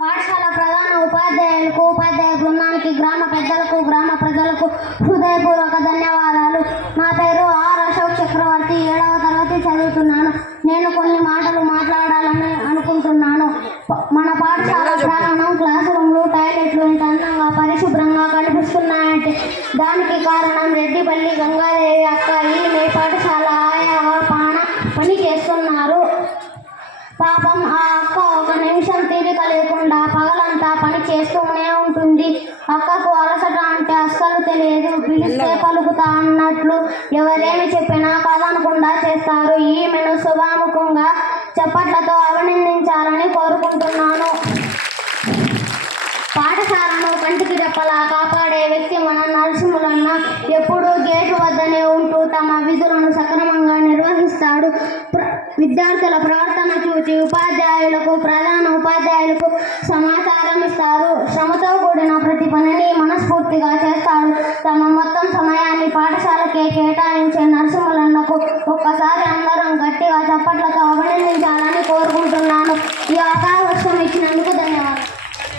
పాఠశాల ప్రధాన ఉపాధ్యాయులకు ఉపాధ్యాయ బృందానికి గ్రామ పెద్దలకు గ్రామ ప్రజలకు హృదయపూర్వక ధన్యవాదాలు. నా పేరు ఆర్ అశోక్ చక్రవర్తి. ఏడవ తరగతి చదువుతున్నాను. నేను కొన్ని మాటలు మాట్లాడాలని అనుకుంటున్నాను. మన పాఠశాల ప్రాంగణం క్లాస్ రూమ్లు టాయిలెట్లు అందంగా పరిశుభ్రంగా కనిపిస్తున్నాయంటే దానికి కారణం రెడ్డిపల్లి గంగాదేవి అక్క. ఈమె పాఠశాల ఆయాగా పాన పని చేస్తున్నారు. పాపం ఆ చేస్తూనే ఉంటుంది. అక్కకు అలసట అంటే అస్సలు తెలియదు. పిలిస్తే పలుకుతా అన్నట్లు ఎవరేమి చెప్పినా కాదనకుండా చేస్తారు. ఈమెను శుభాముఖంగా చప్పట్లతో అభినందించాలని కోరుకుంటున్నాను. పాఠశాలను కంటికి రెప్పలా కాపాడే వ్యక్తి మన నరసింహులన్న ఎప్పుడూ గేటు వద్దనే ఉంటూ తమ విధులను సక్రమంగా నిర్వహిస్తాడు. విద్యార్థుల ప్రవర్తన చూచి ఉపాధ్యాయులకు ప్రధాన ఉపాధ్యాయులకు సమాచారం శ్రమిస్తారు. శ్రమతో కూడిన ప్రతి పనిని మనస్ఫూర్తిగా చేస్తారు. తమ మొత్తం సమయాన్ని పాఠశాలకే కేటాయించే నరసింహులన్నకు ఒక్కసారి అందరం గట్టిగా చప్పట్లతో అభినందించాలని